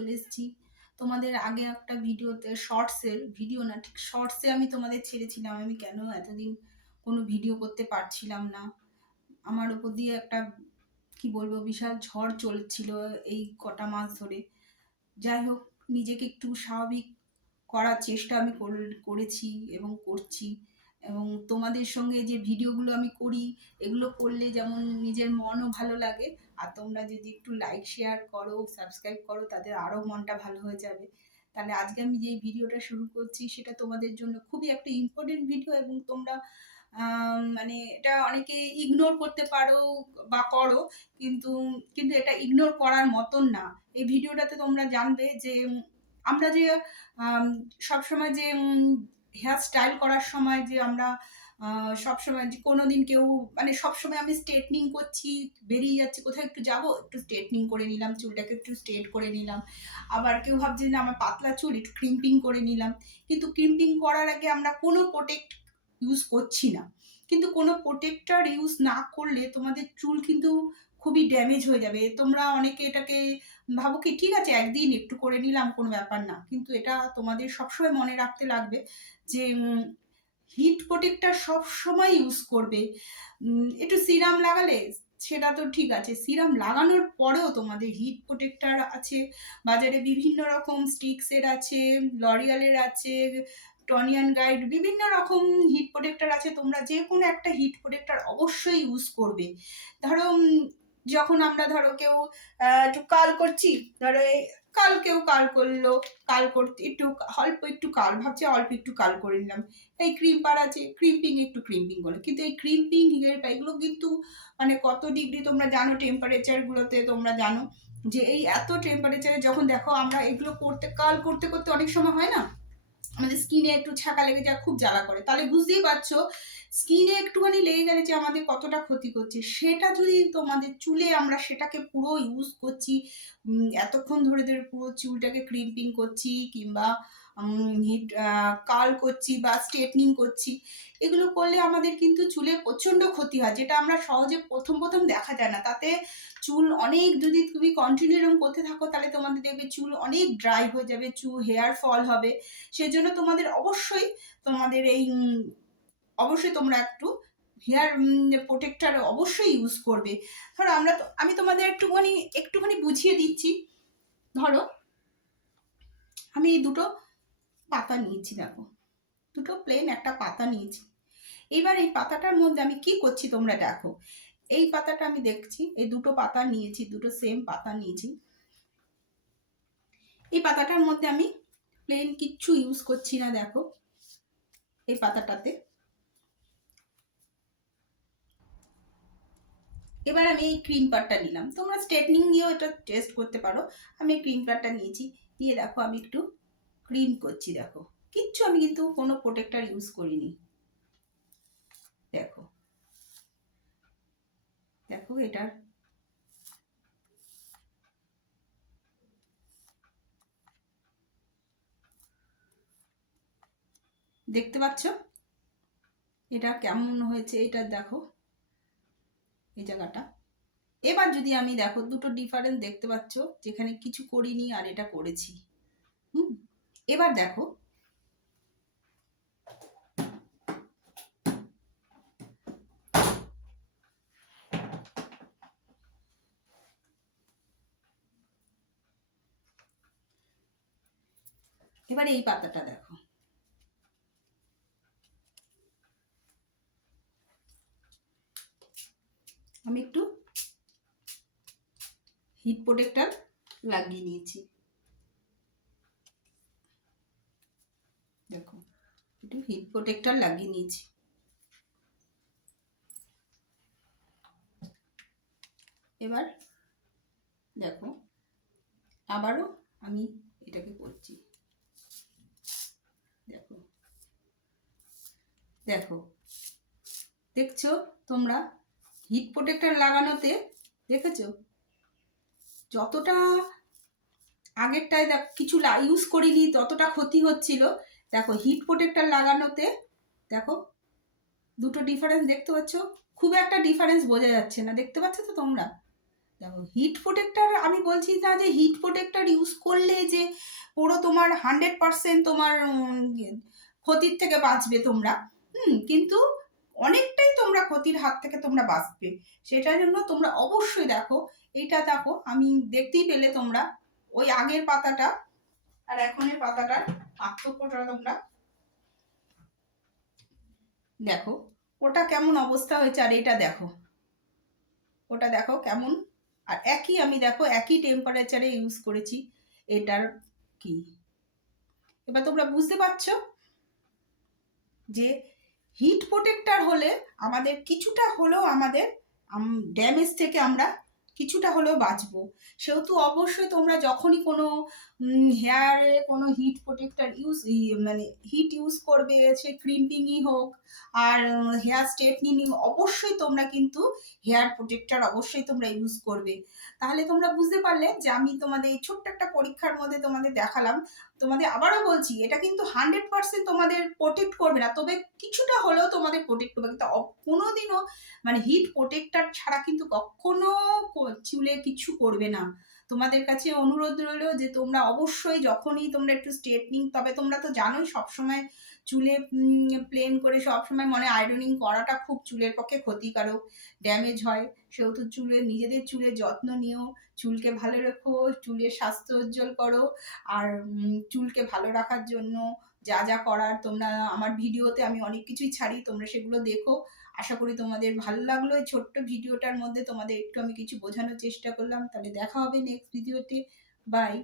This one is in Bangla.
চলে এসেছি। তোমাদের আগে একটা ভিডিওতে ভিডিও না ঠিক শর্টসে আমি তোমাদের ছেড়েছিলাম আমি কেন এতদিন কোনো ভিডিও করতে পারছিলাম না। আমার উপর দিয়ে একটা কি বলবো বিশাল ঝড় চলছিল এই কটা মাস ধরে। যাই হোক, নিজেকে একটু স্বাভাবিক করার চেষ্টা আমি করেছি এবং করছি। এবং তোমাদের সঙ্গে যে ভিডিওগুলো আমি করি, এগুলো করলে যেমন নিজের মনও ভালো লাগে, আর তোমরা যদি একটু লাইক শেয়ার করো, সাবস্ক্রাইব করো, তাদের আরও মনটা ভালো হয়ে যাবে। তাহলে আজকে আমি যে ভিডিওটা শুরু করছি সেটা তোমাদের জন্য খুবই একটা ইম্পর্টেন্ট ভিডিও, এবং তোমরা মানে এটা অনেকে ইগনোর করতে পারো বা করো, কিন্তু কিন্তু এটা ইগনোর করার মতন না। এই ভিডিওটাতে তোমরা জানবে যে আমরা যে সবসময় যে হেয়ার স্টাইল করার সময় যে আমরা সবসময় যে কোনো দিন কেউ মানে সবসময় আমি স্ট্রেটনিং করছি, বেরিয়ে যাচ্ছি কোথাও একটু যাব, একটু স্ট্রেটনিং করে নিলাম, চুলটাকে একটু স্ট্রেট করে নিলাম। আবার কেউ ভাবছে না আমার পাতলা চুল, একটু ক্রিম্পিং করে নিলাম। কিন্তু ক্রিম্পিং করার আগে আমরা কোনো প্রোটেক্ট ইউজ করছি না। কিন্তু কোনো প্রোটেক্টর ইউজ না করলে তোমাদের চুল কিন্তু খুবই ড্যামেজ হয়ে যাবে। তোমরা অনেকে এটাকে ভাবো কি ঠিক আছে একদিন একটু করে নিলাম, কোনো ব্যাপার না, কিন্তু এটা তোমাদের সবসময় মনে রাখতে লাগবে যে হিট প্রোটেক্টর সব সময় ইউজ করবে। একটু সিরাম লাগালে সেটা তো ঠিক আছে, সিরাম লাগানোর পরেও তোমাদের হিট প্রোটেক্টর আছে বাজারে, বিভিন্ন রকম স্টিক্সের আছে, লরিয়ালের আছে, টনিয়ান গাইড, বিভিন্ন রকম হিট প্রোটেক্টর আছে। তোমরা যে কোনো একটা হিট প্রোটেক্টর অবশ্যই ইউজ করবে। ধরো যখন আমরা ধরো কেউ একটু কাল করছি, ধরো কেউ কাল করলো, কাল করতে একটু অল্প একটু কাল ভাবছে, অল্প একটু কাল করে নিলাম, এই ক্রিম্পার আছে, একটু ক্রিম্পিং করে। কিন্তু এই ক্রিম্পিং এগুলো কিন্তু মানে কত ডিগ্রি তোমরা জানো, টেম্পারেচারগুলোতে তোমরা জানো যে এই এত টেম্পারেচারে যখন দেখো আমরা এগুলো কাল করতে করতে অনেক সময় হয় না আমাদের স্কিনে একটু ছাকা লেগে যায়, খুব জ্বালা করে, তাহলে বুঝতেই পারছো স্কিনে একটুখানি লেগে গেলে যে আমাদের কতটা ক্ষতি করছে। সেটা যদি তোমাদের চুলে আমরা সেটাকে পুরো ইউজ করছি, এতক্ষণ ধরে ধরে পুরো চুলটাকে ক্রিম্পিং করছি কিংবা হিট কার্ল করছি বা স্ট্রেটনিং করছি, এগুলো করলে আমাদের কিন্তু চুলে প্রচণ্ড ক্ষতি হয়, যেটা আমরা সহজে প্রথম প্রথম দেখা যায় না। তাতে চুল অনেক, যদি তুমি কন্টিনিউ এরকম করতে থাকো তাহলে তোমাদের দেখবে চুল অনেক ড্রাই হয়ে যাবে, হেয়ার ফল হবে। সেজন্য তোমাদের অবশ্যই তোমাদের এই অবশ্যই তোমরা একটু হেয়ার প্রোটেক্টর অবশ্যই ইউজ করবে। ধরো আমি তোমাদের একটুখানি বুঝিয়ে দিচ্ছি। ধরো আমি এই দুটো পাতা নিয়েছি, দেখো দুটো প্লেন একটা পাতা নিয়েছি। এবার এই পাতাটার মধ্যে আমি কি করছি তোমরা দেখো। এই পাতাটা আমি দেখছি, এই দুটো পাতা নিয়েছি, দুটো সেম পাতা নিয়েছি। এই পাতাটার মধ্যে আমি প্লেন কিচ্ছু ইউজ করছি না, দেখো এই পাতাটাতে। এবার আমি এই ক্রিম পারটা নিলাম, তোমরা স্ট্রেটনিং নিয়েও এটা টেস্ট করতে পারো। আমি ক্রিম পারটা নিয়েছি, নিয়ে দেখো আমি একটু ক্রিম করছি, দেখো কিচ্ছু আমি কিন্তু কোনো প্রোটেক্টর ইউজ করিনি। দেখো দেখো এটার দেখতে পাচ্ছ এটা কেমন হয়েছে, এটা দেখো এই জায়গাটা। এবার যদি আমি দেখো দুটো ডিফারেন্স দেখতে পাচ্ছ, যেখানে কিছু করিনি আর এটা করেছি। এবার দেখো এবার এই পাতাটা দেখো, আমি একটু হিট প্রোটেক্টর লাগিয়ে নিয়েছি, দেখো একটু হিট প্রোটেক্টর লাগিয়ে নিয়েছি। এবার দেখো আবারও আমি এটাকে করছি, দেখো দেখো দেখছো তোমরা হিট প্রোটেক্টর লাগানোতে দেখেছো যতটা আগেরটায় কিছু ইউজ করিনি ততটা ক্ষতি হচ্ছিল। দেখো হিট প্রোটেক্টর লাগানোতে দেখো দুটো ডিফারেন্স দেখতে পাচ্ছ, খুব একটা ডিফারেন্স বোঝা যাচ্ছে না, দেখতে পাচ্ছ তো তোমরা। দেখো হিট প্রোটেক্টর আমি বলছি না যে হিট প্রোটেক্টর ইউজ করলে যে পুরো তোমার 100% তোমার ক্ষতির থেকে বাঁচবে তোমরা, কিন্তু অনেকটাই তোমরা ক্ষতির হাত থেকে তোমরা বাঁচবে। সেটার জন্য তোমরা অবশ্যই দেখো, এইটা দেখো আমি দেখতেই পেলে তোমরা ওই আগের পাতাটা আর এখনের পাতাটার পার্থক্যটা তোমরা দেখো, ওটা কেমন অবস্থা হয়েছে আর এটা দেখো, ওটা দেখো কেমন। আর একই আমি দেখো একই টেম্পারেচারে ইউজ করেছি, এটার কি এবার তোমরা বুঝতে পারছো যে হিট প্রোটেক্টর হলে আমাদের কিছুটা হলেও আমাদের ড্যামেজ থেকে আমরা কিছুটা হলেও বাঁচবো। সেহেতু অবশ্যই তোমরা যখনই কোনো হেয়ারে কোনো হিট প্রোটেক্টর মানে হিট ইউজ করবে, সে ক্রিম্পিংই হোক আর হেয়ার স্ট্রেটনিং, অবশ্যই তোমরা কিন্তু হেয়ার প্রোটেক্টর অবশ্যই তোমরা ইউজ করবে। তাহলে তোমরা বুঝতে পারলে যে আমি তোমাদের এই ছোট্ট একটা পরীক্ষার মধ্যে তোমাদের দেখালাম। তোমাদের আবারও বলছি, এটা কিন্তু 100% তোমাদের প্রোটেক্ট করবে না, তবে কিছুটা হলেও তোমাদের প্রোটেক্ট করবে। কিন্তু কোনোদিনও মানে হিট প্রোটেক্টর ছাড়া কিন্তু কখনো চুলে কিছু করবে না। তোমাদের কাছে অনুরোধ রইল যে তোমরা অবশ্যই যখনই তোমরা একটু স্ট্রেটনিং, তবে তোমরা তো জানোই সবসময় চুলে প্লেন করে সবসময় মনে আয়রনিং করাটা খুব চুলের পক্ষে ক্ষতিকারক, ড্যামেজ হয়। সেহেতু নিজেদের চুলের যত্ন নিও, চুলকে ভালো রেখো, চুলের স্বাস্থ্য উজ্জ্বল করো। আর চুলকে ভালো রাখার জন্য যা যা করার তোমরা আমার ভিডিওতে আমি অনেক কিছুই ছাড়ি, তোমরা সেগুলো দেখো। আশা করি তোমাদের ভালো লাগলো এই ছোট্ট ভিডিওটার মধ্যে তোমাদের একটু আমি কিছু বোঝানোর চেষ্টা করলাম। তাহলে দেখা হবে নেক্সট ভিডিওতে। বাই।